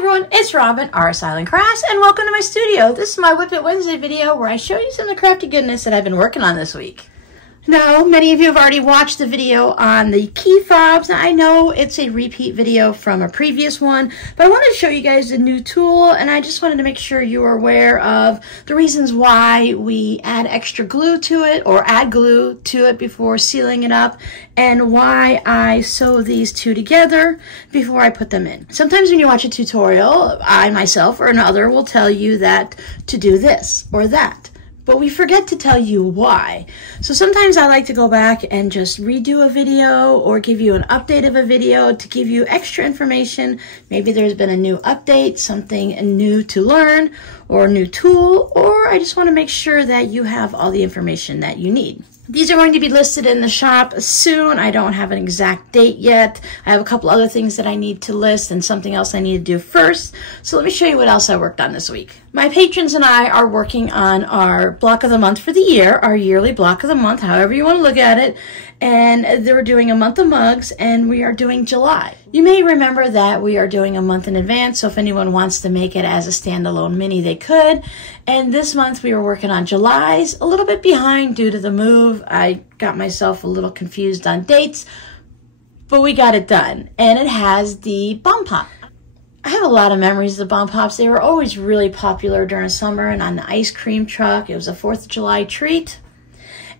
everyone, it's Robin, RsIslandCrafts, and welcome to my studio. This is my Whip It Wednesday video where I show you some of the crafty goodness that I've been working on this week. Now, many of you have already watched the video on the key fobs. Now, I know it's a repeat video from a previous one, but I wanted to show you guys a new tool, and I just wanted to make sure you are aware of the reasons why we add extra glue to it, or add glue to it before sealing it up, and why I sew these two together before I put them in. Sometimes when you watch a tutorial, I myself or another will tell you that to do this or that, but we forget to tell you why. So sometimes I like to go back and just redo a video or give you an update of a video to give you extra information. Maybe there's been a new update, something new to learn, or a new tool, or I just want to make sure that you have all the information that you need. These are going to be listed in the shop soon. I don't have an exact date yet. I have a couple other things that I need to list and something else I need to do first. So let me show you what else I worked on this week. My patrons and I are working on our block of the month for the year, our yearly block of the month, however you want to look at it. And they're doing a month of mugs, and we are doing July. You may remember that we are doing a month in advance, so if anyone wants to make it as a standalone mini, they could. And this month we were working on July's, a little bit behind due to the move. I got myself a little confused on dates, but we got it done. And it has the Bomb Pop. I have a lot of memories of the Bomb Pops. They were always really popular during summer and on the ice cream truck. It was a 4th of July treat.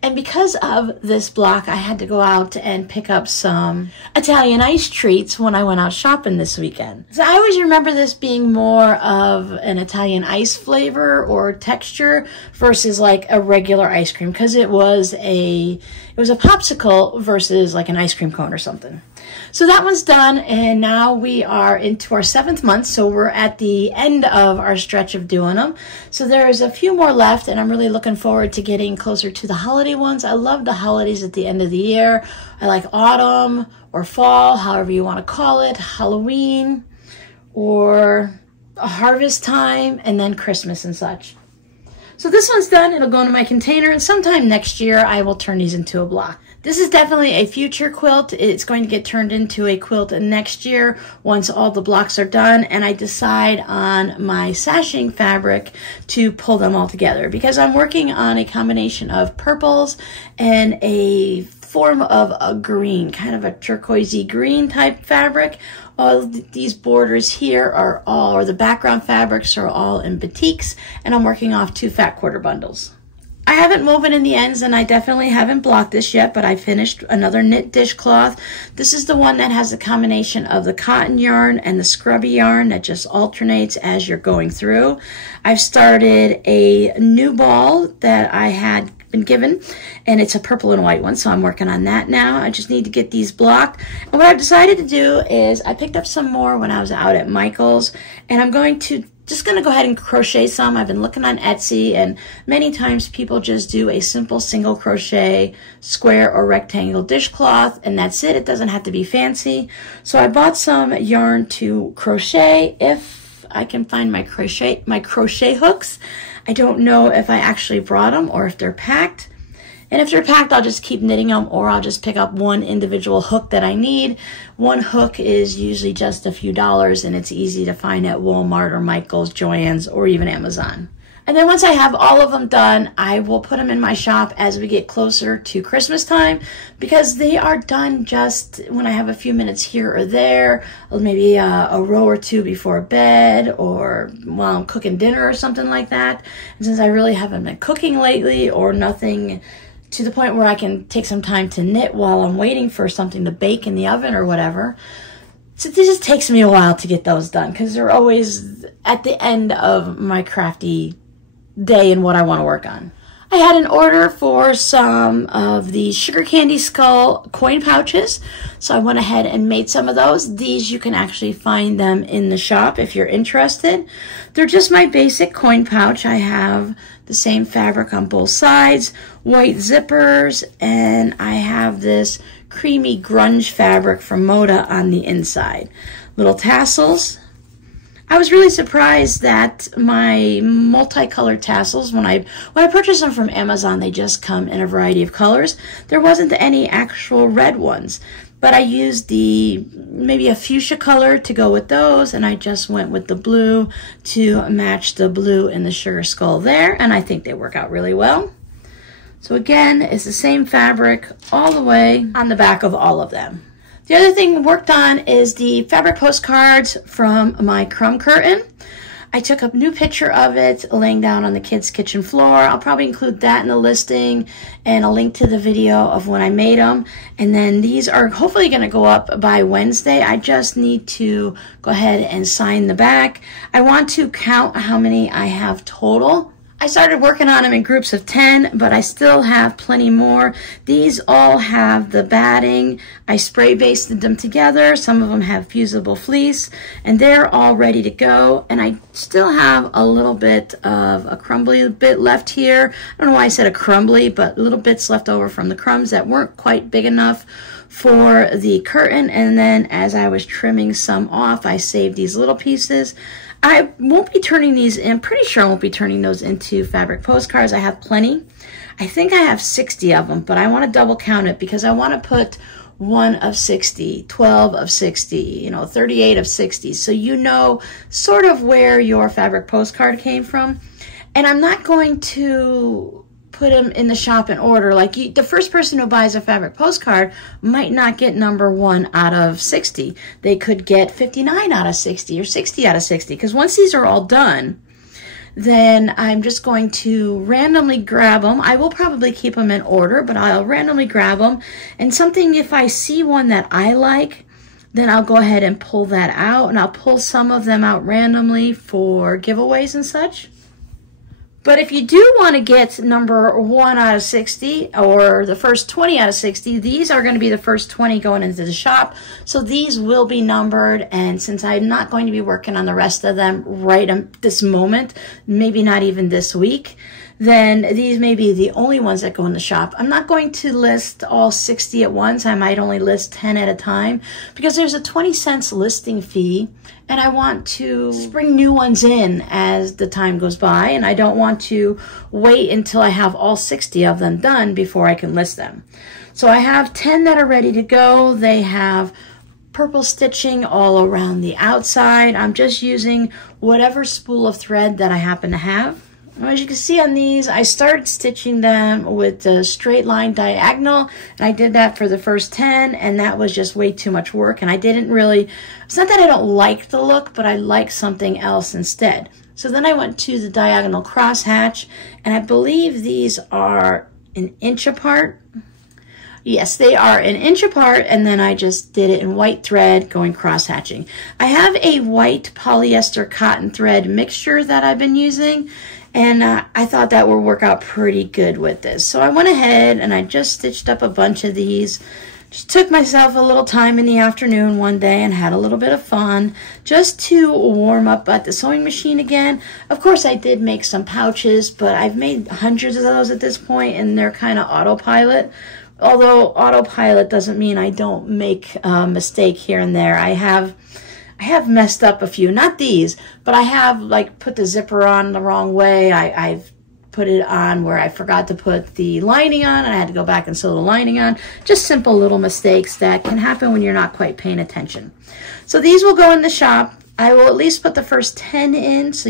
And because of this block, I had to go out and pick up some Italian ice treats when I went out shopping this weekend. So I always remember this being more of an Italian ice flavor or texture versus like a regular ice cream, because it was a popsicle versus like an ice cream cone or something. So that one's done, and now we are into our 7th month, so we're at the end of our stretch of doing them. So there's a few more left, and I'm really looking forward to getting closer to the holiday ones. I love the holidays at the end of the year. I like autumn or fall, however you want to call it, Halloween, or a harvest time, and then Christmas and such. So this one's done. It'll go into my container, and sometime next year I will turn these into a block. This is definitely a future quilt. It's going to get turned into a quilt next year once all the blocks are done and I decide on my sashing fabric to pull them all together, because I'm working on a combination of purples and a form of a green, kind of a turquoisey green type fabric. All these borders here are all, or the background fabrics are all in batiks, and I'm working off 2 fat quarter bundles. I haven't woven in the ends, and I definitely haven't blocked this yet, but I finished another knit dishcloth. This is the one that has a combination of the cotton yarn and the scrubby yarn that just alternates as you're going through. I've started a new ball that I had been given, and it's a purple and white one, so I'm working on that now. I just need to get these blocked. And what I've decided to do is I picked up some more when I was out at Michael's, and I'm just going to go ahead and crochet some. I've been looking on Etsy, and many times people just do a simple single crochet square or rectangle dishcloth, and that's it. It doesn't have to be fancy. So I bought some yarn to crochet if I can find my crochet hooks. I don't know if I actually brought them or if they're packed. And if they're packed, I'll just keep knitting them, or I'll just pick up one individual hook that I need. One hook is usually just a few dollars, and it's easy to find at Walmart or Michael's, Joann's, or even Amazon. And then once I have all of them done, I will put them in my shop as we get closer to Christmas time, because they are done just when I have a few minutes here or there, or maybe a row or two before bed, or while I'm cooking dinner or something like that. And since I really haven't been cooking lately, or nothing to the point where I can take some time to knit while I'm waiting for something to bake in the oven or whatever. So it just takes me a while to get those done, because they're always at the end of my crafty day and what I want to work on. I had an order for some of the Sugar Candy Skull coin pouches, so I went ahead and made some of those. These, you can actually find them in the shop if you're interested. They're just my basic coin pouch. I have the same fabric on both sides, white zippers, and I have this creamy grunge fabric from Moda on the inside. Little tassels. I was really surprised that my multicolored tassels, when I purchased them from Amazon, they just come in a variety of colors. There wasn't any actual red ones. but I used the maybe a fuchsia color to go with those, and I just went with the blue to match the blue in the sugar skull there, and I think they work out really well. So again, it's the same fabric all the way on the back of all of them. The other thing worked on is the fabric postcards from my crumb curtain. I took a new picture of it laying down on the kids' kitchen floor. I'll probably include that in the listing and a link to the video of when I made them. And then these are hopefully going to go up by Wednesday. I just need to go ahead and sign the back. I want to count how many I have total. I started working on them in groups of 10, but I still have plenty more. These all have the batting. I spray basted them together. Some of them have fusible fleece, and they're all ready to go. And I still have a little bit of a crumbly bit left here. I don't know why I said a crumbly, but little bits left over from the crumbs that weren't quite big enough for the curtain. And then as I was trimming some off, I saved these little pieces. I won't be turning these in, pretty sure I won't be turning those into fabric postcards. I have plenty. I think I have 60 of them, but I want to double count it because I want to put 1 of 60, 12 of 60, 38 of 60. So you know sort of where your fabric postcard came from. And I'm not going to put them in the shop in order. Like the first person who buys a fabric postcard might not get number 1 out of 60. They could get 59 out of 60 or 60 out of 60. Because once these are all done, then I'm just going to randomly grab them. I will probably keep them in order, but I'll randomly grab them. And something, if I see one that I like, then I'll go ahead and pull that out. And I'll pull some of them out randomly for giveaways and such. But if you do want to get number 1 out of 60 or the first 20 out of 60, these are going to be the first 20 going into the shop. So these will be numbered. And since I'm not going to be working on the rest of them right at this moment, maybe not even this week, then these may be the only ones that go in the shop. I'm not going to list all 60 at once. I might only list 10 at a time because there's a 20 cents listing fee, and I want to bring new ones in as the time goes by, and I don't want to wait until I have all 60 of them done before I can list them. So I have 10 that are ready to go. They have purple stitching all around the outside. I'm just using whatever spool of thread that I happen to have. As you can see on these, I started stitching them with the straight line diagonal, and I did that for the first 10, and that was just way too much work, and I didn't really, it's not that I don't like the look, but I like something else instead. So then I went to the diagonal crosshatch, and I believe these are 1 inch apart. Yes, they are 1 inch apart, and then I just did it in white thread going cross-hatching. I have a white polyester cotton thread mixture that I've been using, and I thought that would work out pretty good with this. So I went ahead and I just stitched up a bunch of these. Just took myself a little time in the afternoon one day and had a little bit of fun just to warm up at the sewing machine again. Of course, I did make some pouches, but I've made hundreds of those at this point, and they're kind of autopilot. Although autopilot doesn't mean I don't make a mistake here and there. I have messed up a few, not these, but I have like put the zipper on the wrong way. I've put it on where I forgot to put the lining on, and I had to go back and sew the lining on. Just simple little mistakes that can happen when you're not quite paying attention. So these will go in the shop. I will at least put the first 10 in, so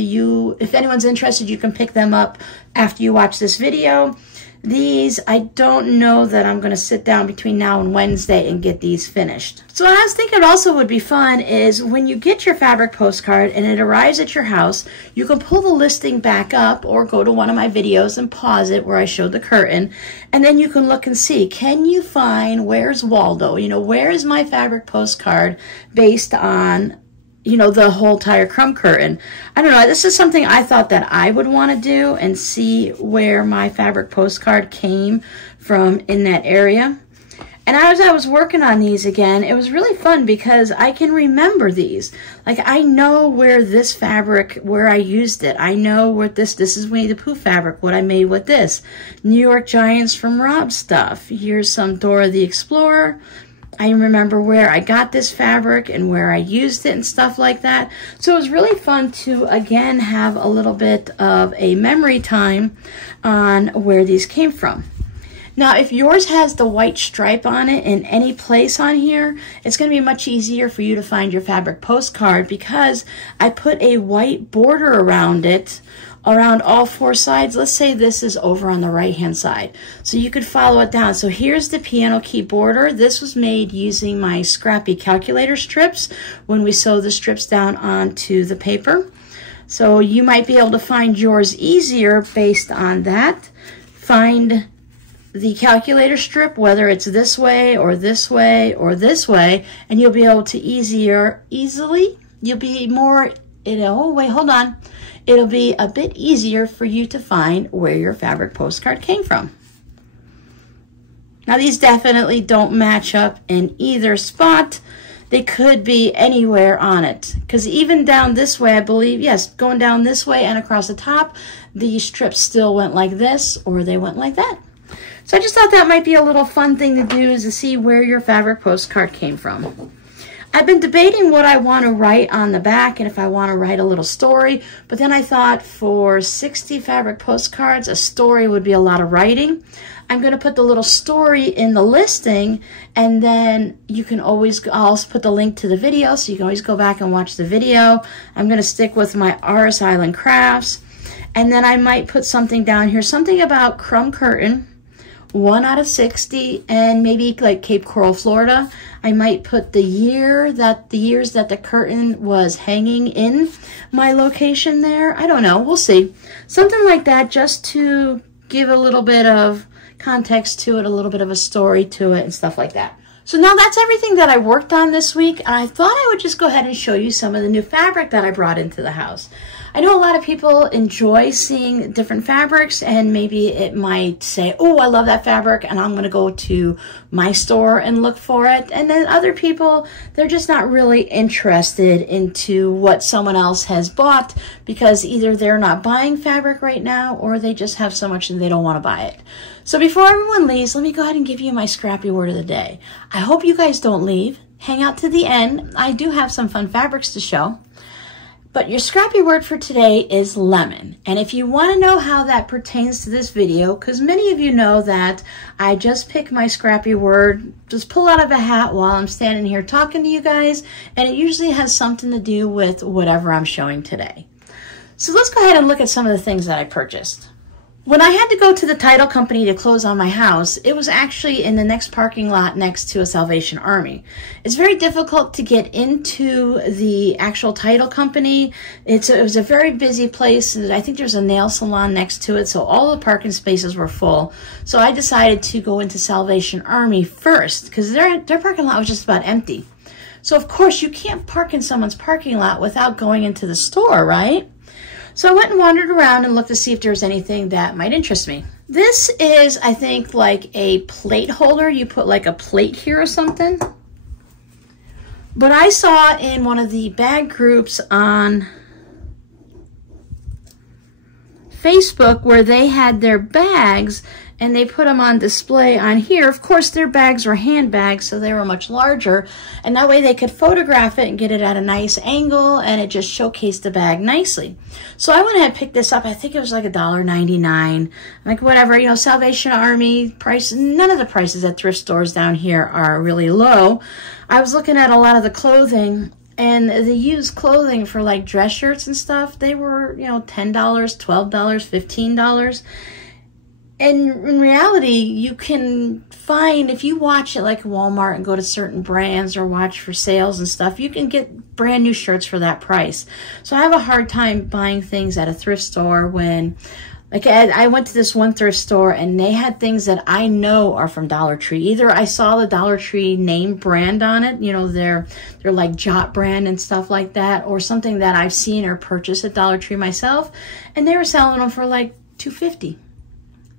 if anyone's interested, you can pick them up after you watch this video. These, I don't know that I'm going to sit down between now and Wednesday and get these finished. So what I was thinking also would be fun is when you get your fabric postcard and it arrives at your house, you can pull the listing back up or go to one of my videos and pause it where I showed the curtain, and then you can look and see, can you find where's Waldo? Where is my fabric postcard based on the whole entire crumb curtain. I don't know, this is something I thought that I would want to do and see where my fabric postcard came from in that area. And as I was working on these again, it was really fun because I can remember these. Like, I know where this fabric, where I used it. I know what this is Winnie the Pooh fabric, what I made with this. New York Giants from Rob stuff. Here's some Dora the Explorer. I remember where I got this fabric and where I used it and stuff like that. So it was really fun to, again, have a little bit of a memory time on where these came from. Now, if yours has the white stripe on it in any place on here, it's going to be much easier for you to find your fabric postcard because I put a white border around it, around all four sides. Let's say this is over on the right-hand side. So you could follow it down. So here's the piano key border. This was made using my scrappy calculator strips when we sewed the strips down onto the paper. So you might be able to find yours easier based on that. Find the calculator strip, whether it's this way or this way or this way, and you'll be able to you'll be more, oh wait, hold on. It'll be a bit easier for you to find where your fabric postcard came from. Now these definitely don't match up in either spot. They could be anywhere on it, because even down this way, I believe, yes, going down this way and across the top, the strips still went like this or they went like that. So I just thought that might be a little fun thing to do, is to see where your fabric postcard came from. I've been debating what I want to write on the back and if I want to write a little story, but then I thought for 60 fabric postcards, a story would be a lot of writing. I'm going to put the little story in the listing, and then you can always, I'll also put the link to the video so you can always go back and watch the video. I'm going to stick with my RsIslandCrafts, and then I might put something down here, something about crumb curtain, 1 out of 60, and maybe like Cape Coral, Florida. I might put the years that the curtain was hanging in my location there. I don't know, we'll see. Something like that, just to give a little bit of context to it, a little bit of a story to it and stuff like that. So now that's everything that I worked on this week, and I thought I would just go ahead and show you some of the new fabric that I brought into the house. I know a lot of people enjoy seeing different fabrics, and maybe it might say, oh, I love that fabric, and I'm going to go to my store and look for it. And then other people, they're just not really interested into what someone else has bought, because either they're not buying fabric right now, or they just have so much and they don't want to buy it. So before everyone leaves, let me go ahead and give you my scrappy word of the day. I hope you guys don't leave. Hang out to the end. I do have some fun fabrics to show. But your scrappy word for today is lemon. And if you want to know how that pertains to this video, because many of you know that I just pick my scrappy word, just pull out of a hat while I'm standing here talking to you guys, and it usually has something to do with whatever I'm showing today. So let's go ahead and look at some of the things that I purchased. When I had to go to the title company to close on my house, it was actually in the next parking lot next to a Salvation Army. It's very difficult to get into the actual title company. It was a very busy place. I think there's a nail salon next to it, so all the parking spaces were full. So I decided to go into Salvation Army first, because their parking lot was just about empty. So of course, you can't park in someone's parking lot without going into the store, right? So I went and wandered around and looked to see if there was anything that might interest me. This is, I think, like a plate holder. You put like a plate here or something. But I saw in one of the bag groups on Facebook where they had their bags and they put them on display on here. Of course, their bags were handbags, so they were much larger. And that way they could photograph it and get it at a nice angle, and it just showcased the bag nicely. So I went ahead and picked this up. I think it was like $1.99. Like whatever, you know, Salvation Army price. None of the prices at thrift stores down here are really low. I was looking at a lot of the clothing, and the used clothing for like dress shirts and stuff, they were, you know, $10, $12, $15. And in reality, you can find, if you watch it like Walmart and go to certain brands or watch for sales and stuff, you can get brand new shirts for that price. So I have a hard time buying things at a thrift store when, like I went to this one thrift store and they had things that I know are from Dollar Tree. Either I saw the Dollar Tree name brand on it, you know, they're like Jot brand and stuff like that, or something that I've seen or purchased at Dollar Tree myself, and they were selling them for like $2.50.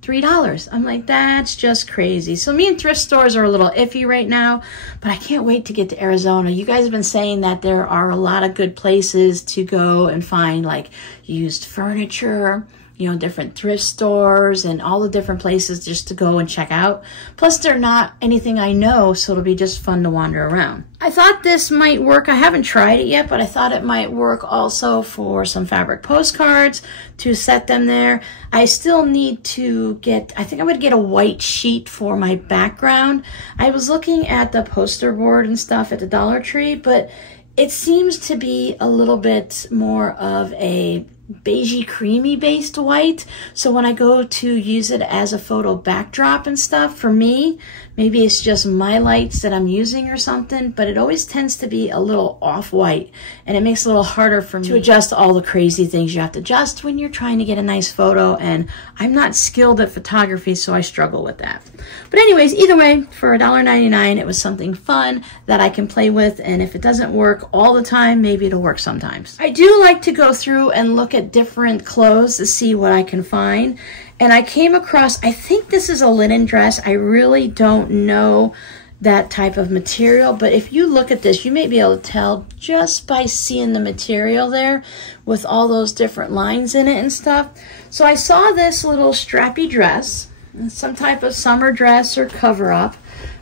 $3. I'm like, that's just crazy. So me and thrift stores are a little iffy right now, but I can't wait to get to Arizona. You guys have been saying that there are a lot of good places to go and find like used furniture, you know, different thrift stores and all the different places just to go and check out. Plus, they're not anything I know, so it'll be just fun to wander around. I thought this might work. I haven't tried it yet, but I thought it might work also for some fabric postcards to set them there. I still need to get, I think I'm going to get a white sheet for my background. I was looking at the poster board and stuff at the Dollar Tree, but it seems to be a little bit more of a beigey creamy based white. So when I go to use it as a photo backdrop and stuff, for me, maybe it's just my lights that I'm using or something, but it always tends to be a little off-white, and it makes it a little harder for me to adjust all the crazy things you have to adjust when you're trying to get a nice photo, and I'm not skilled at photography, so I struggle with that. But anyways, either way, for $1.99, it was something fun that I can play with, and if it doesn't work all the time, maybe it'll work sometimes. I do like to go through and look at different clothes to see what I can find. And I came across, I think this is a linen dress. I really don't know that type of material, but if you look at this, you may be able to tell just by seeing the material there with all those different lines in it and stuff. So I saw this little strappy dress, some type of summer dress or cover up,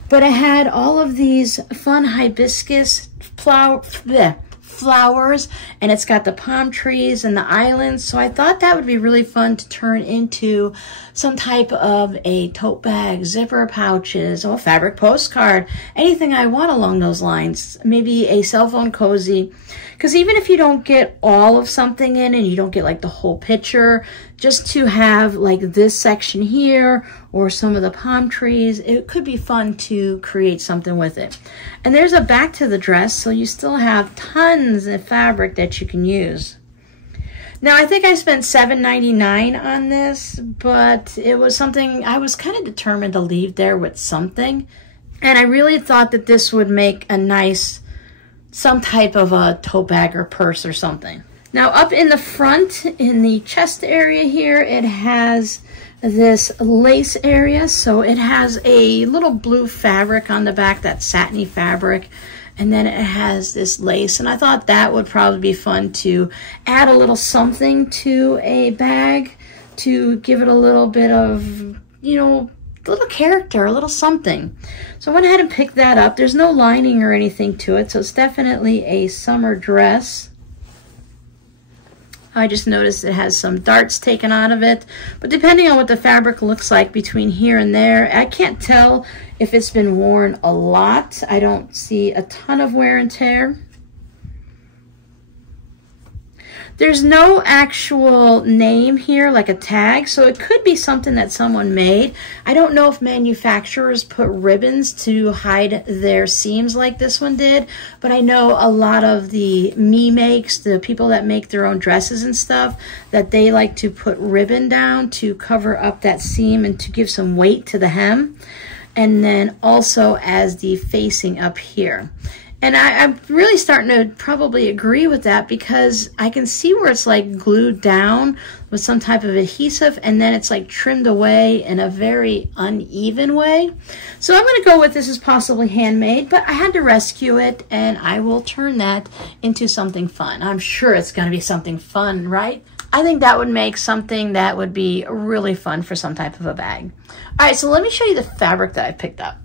but it had all of these fun hibiscus flowers, and it's got the palm trees and the islands. So I thought that would be really fun to turn into some type of a tote bag, zipper pouches, or a fabric postcard, anything I want along those lines. Maybe a cell phone cozy, because even if you don't get all of something in and you don't get like the whole picture, just to have like this section here or some of the palm trees, it could be fun to create something with it. And there's a back to the dress, so you still have tons of fabric that you can use. Now, I think I spent $7.99 on this, but it was something I was kind of determined to leave there with something. And I really thought that this would make a nice, some type of a tote bag or purse or something. Now, up in the front, in the chest area here, it has this lace area. So it has a little blue fabric on the back, that satiny fabric. And then it has this lace, and I thought that would probably be fun to add a little something to a bag to give it a little bit of, you know, a little character, a little something. So I went ahead and picked that up. There's no lining or anything to it, so it's definitely a summer dress. I just noticed it has some darts taken out of it, but depending on what the fabric looks like between here and there, I can't tell if it's been worn a lot. I don't see a ton of wear and tear. There's no actual name here, like a tag, so it could be something that someone made. I don't know if manufacturers put ribbons to hide their seams like this one did, but I know a lot of the makes, the people that make their own dresses and stuff, that they like to put ribbon down to cover up that seam and to give some weight to the hem, and then also as the facing up here. And I'm really starting to probably agree with that, because I can see where it's like glued down with some type of adhesive, and then it's like trimmed away in a very uneven way. So I'm going to go with this is possibly handmade, but I had to rescue it, and I will turn that into something fun. I'm sure it's going to be something fun, right? I think that would make something that would be really fun for some type of a bag. All right, so let me show you the fabric that I picked up.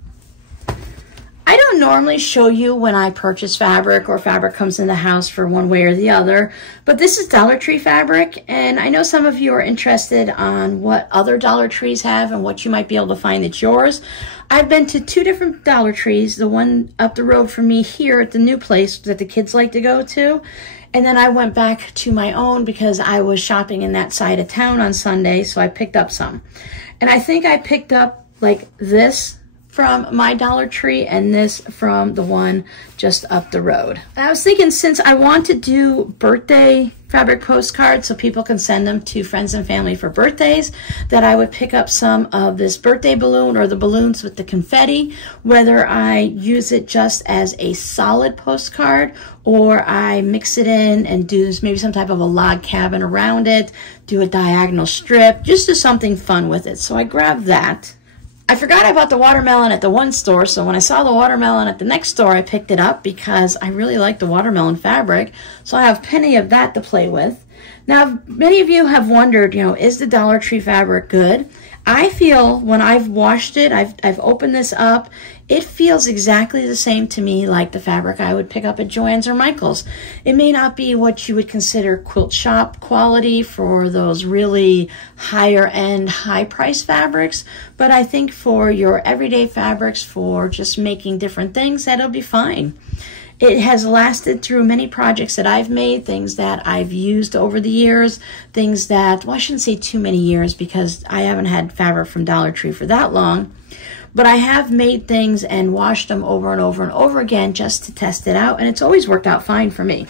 I don't normally show you when I purchase fabric or fabric comes in the house for one way or the other, but this is Dollar Tree fabric, and I know some of you are interested on what other Dollar Trees have and what you might be able to find that's yours. I've been to 2 different Dollar Trees, the one up the road from me here at the new place that the kids like to go to, and then I went back to my own because I was shopping in that side of town on Sunday, so I picked up some. And I think I picked up like this from my Dollar Tree and this from the one just up the road. And I was thinking, since I want to do birthday fabric postcards so people can send them to friends and family for birthdays, that I would pick up some of this birthday balloon or the balloons with the confetti, whether I use it just as a solid postcard or I mix it in and do maybe some type of a log cabin around it, do a diagonal strip, just do something fun with it. So I grabbed that. I forgot I bought the watermelon at the one store, so when I saw the watermelon at the next store, I picked it up because I really like the watermelon fabric, so I have plenty of that to play with. Now, many of you have wondered, you know, is the Dollar Tree fabric good? I feel when I've washed it, I've opened this up, it feels exactly the same to me like the fabric I would pick up at Joann's or Michael's. It may not be what you would consider quilt shop quality for those really higher end, high price fabrics, but I think for your everyday fabrics, for just making different things, that'll be fine. It has lasted through many projects that I've made, things that I've used over the years, things that, well, I shouldn't say too many years because I haven't had fabric from Dollar Tree for that long, but I have made things and washed them over and over and over again just to test it out, and it's always worked out fine for me.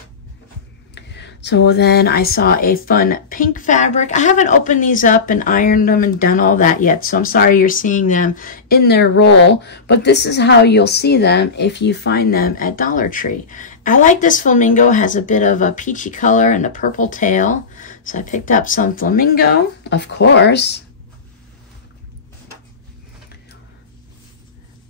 So then I saw a fun pink fabric. I haven't opened these up and ironed them and done all that yet, so I'm sorry you're seeing them in their roll, but this is how you'll see them if you find them at Dollar Tree. I like this flamingo, has a bit of a peachy color and a purple tail, so I picked up some flamingo, of course.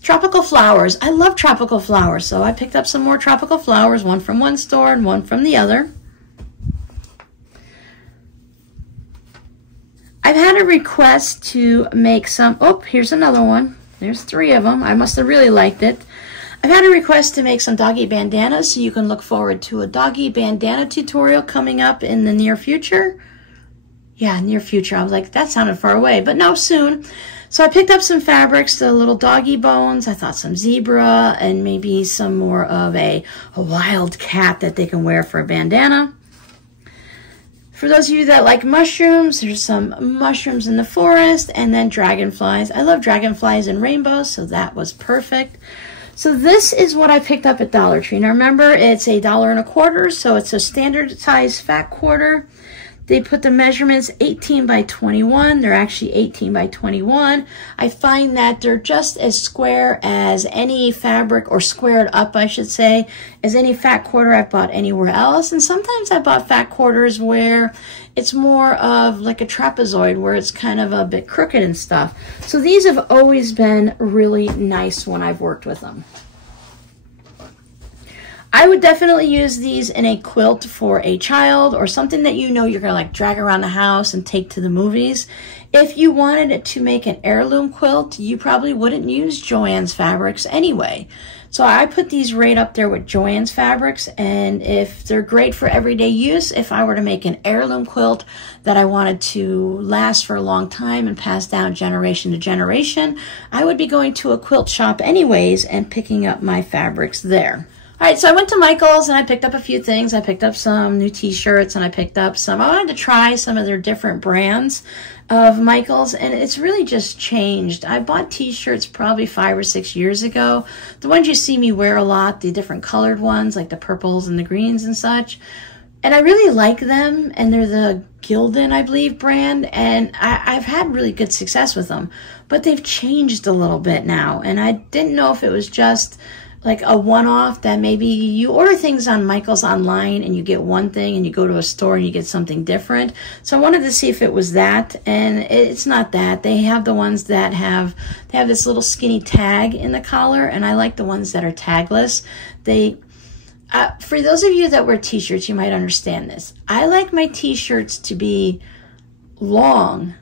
Tropical flowers. I love tropical flowers, so I picked up some more tropical flowers, one from one store and one from the other. I've had a request to make some, oh, here's another one. There's 3 of them. I must have really liked it. I've had a request to make some doggy bandanas, so you can look forward to a doggy bandana tutorial coming up in the near future. Yeah, near future. I was like, that sounded far away, but no, soon. So I picked up some fabrics, the little doggy bones. I thought some zebra and maybe some more of a wild cat that they can wear for a bandana. For those of you that like mushrooms, there's some mushrooms in the forest, and then dragonflies. I love dragonflies and rainbows, so that was perfect. So this is what I picked up at Dollar Tree. Now remember, it's $1.25, so it's a standard size fat quarter. They put the measurements 18 by 21. They're actually 18 by 21. I find that they're just as square as any fabric, or squared up, I should say, as any fat quarter I've bought anywhere else. And sometimes I bought fat quarters where it's more of like a trapezoid, where it's kind of a bit crooked and stuff. So these have always been really nice when I've worked with them. I would definitely use these in a quilt for a child, or something that you know you're going to like drag around the house and take to the movies. If you wanted it to make an heirloom quilt, you probably wouldn't use Joann's fabrics anyway. So I put these right up there with Joann's fabrics, and if they're great for everyday use, if I were to make an heirloom quilt that I wanted to last for a long time and pass down generation to generation, I would be going to a quilt shop anyways and picking up my fabrics there. All right, so I went to Michael's and I picked up a few things. I picked up some new t-shirts, and I picked up some, I wanted to try some of their different brands of Michael's, and it's really just changed. I bought t-shirts probably 5 or 6 years ago. The ones you see me wear a lot, the different colored ones, like the purples and the greens and such. And I really like them, and they're the Gildan, I believe, brand, and I've had really good success with them. But they've changed a little bit now, and I didn't know if it was just like a one-off, that maybe you order things on Michael's online and you get one thing, and you go to a store and you get something different. So I wanted to see if it was that, and it's not that. They have the ones that have this little skinny tag in the collar, and I like the ones that are tagless. For those of you that wear t-shirts, you might understand this. I like my t-shirts to be long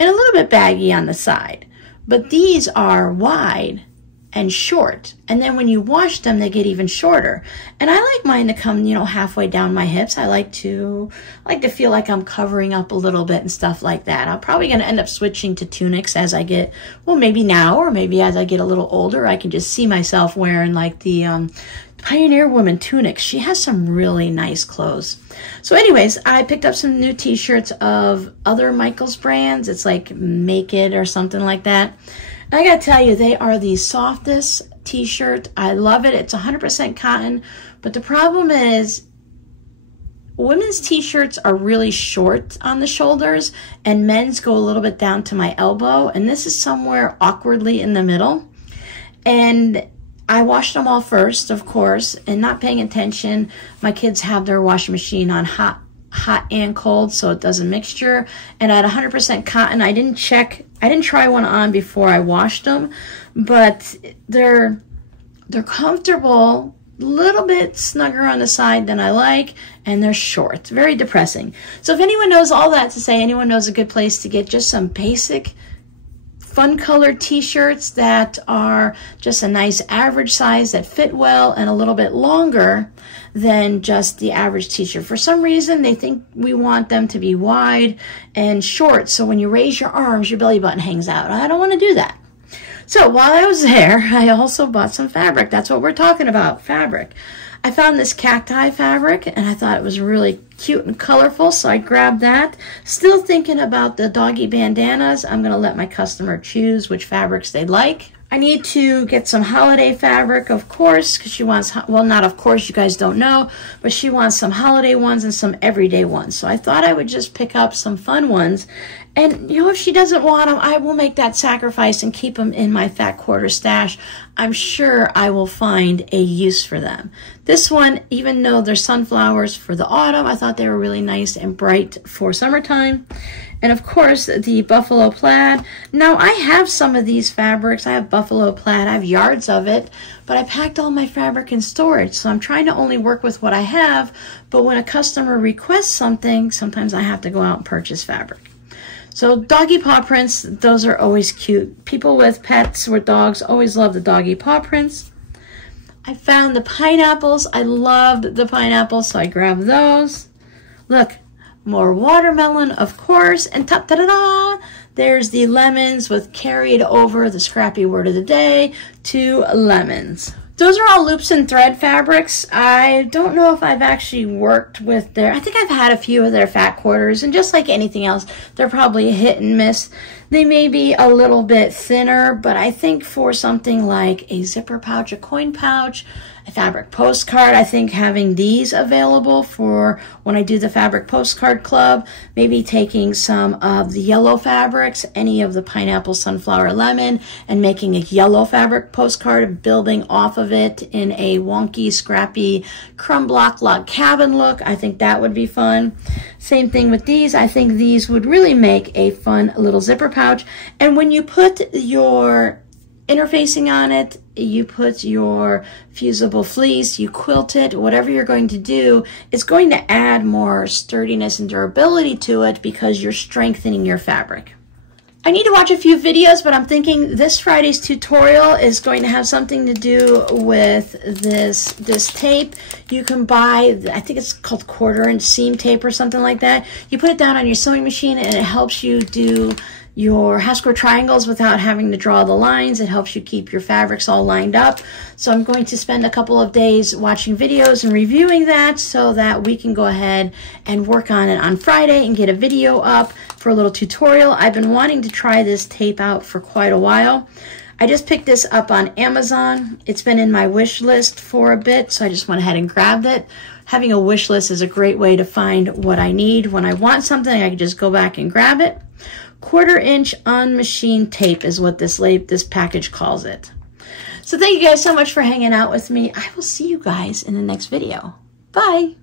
and a little bit baggy on the side, but these are wide and short, and then when you wash them, they get even shorter. And I like mine to come, you know, halfway down my hips. I like to feel like I'm covering up a little bit and stuff like that. I'm probably going to end up switching to tunics as I get, well, maybe now, or maybe as I get a little older. I can just see myself wearing like the Pioneer Woman tunics. She has some really nice clothes. So anyways, I picked up some new t-shirts of other Michael's brands. It's like Make It or something like that. I gotta tell you, they are the softest t-shirt. I love it. It's 100% cotton, but the problem is women's t-shirts are really short on the shoulders, and men's go a little bit down to my elbow, and this is somewhere awkwardly in the middle. And I washed them all first, of course, and not paying attention. My kids have their washing machine on hot hot and cold so it doesn't mixture. And at 100% cotton, I didn't try one on before I washed them, but they're comfortable, a little bit snugger on the side than I like, and they're short. Very depressing. So if anyone knows, all that to say, anyone knows a good place to get just some basic fun colored t-shirts that are just a nice average size that fit well and a little bit longer than just the average t-shirt. For some reason, they think we want them to be wide and short, so when you raise your arms, your belly button hangs out. I don't want to do that. So while I was there, I also bought some fabric. That's what we're talking about, fabric. I found this cacti fabric, and I thought it was really cute and colorful, so I grabbed that. Still thinking about the doggy bandanas. I'm going to let my customer choose which fabrics they like. I need to get some holiday fabric, of course, because she wants, well, not of course, you guys don't know, but she wants some holiday ones and some everyday ones. So I thought I would just pick up some fun ones. And, you know, if she doesn't want them, I will make that sacrifice and keep them in my fat quarter stash. I'm sure I will find a use for them. This one, even though they're sunflowers for the autumn, I thought they were really nice and bright for summertime. And of course, the buffalo plaid. Now, I have some of these fabrics. I have buffalo plaid. I have yards of it, but I packed all my fabric in storage. So I'm trying to only work with what I have, but when a customer requests something, sometimes I have to go out and purchase fabric. So doggy paw prints, those are always cute. People with pets or dogs always love the doggy paw prints. I found the pineapples. I loved the pineapples, so I grabbed those. Look, more watermelon, of course, and ta-da-da-da! There's the lemons with carried over the scrappy word of the day to lemons. Those are all loops and thread fabrics. I don't know if I've actually worked with their, I think I've had a few of their fat quarters, and just like anything else, they're probably a hit and miss. They may be a little bit thinner, but I think for something like a zipper pouch, a coin pouch, a fabric postcard, I think having these available for when I do the fabric postcard club, maybe taking some of the yellow fabrics, any of the pineapple, sunflower, lemon, and making a yellow fabric postcard, building off of it in a wonky, scrappy, crumb block log cabin look. I think that would be fun. Same thing with these. I think these would really make a fun little zipper pouch. And when you put your interfacing on it, you put your fusible fleece, you quilt it, whatever you're going to do, it's going to add more sturdiness and durability to it because you're strengthening your fabric. I need to watch a few videos, but I'm thinking this Friday's tutorial is going to have something to do with this tape. You can buy, I think it's called 1/4-inch seam tape or something like that. You put it down on your sewing machine and it helps you do your half square triangles without having to draw the lines. It helps you keep your fabrics all lined up. So I'm going to spend a couple of days watching videos and reviewing that so that we can go ahead and work on it on Friday and get a video up for a little tutorial. I've been wanting to try this tape out for quite a while. I just picked this up on Amazon. It's been in my wish list for a bit, so I just went ahead and grabbed it. Having a wish list is a great way to find what I need. When I want something, I can just go back and grab it. 1/4-inch on-machine tape is what this package calls it. So thank you guys so much for hanging out with me. I will see you guys in the next video. Bye.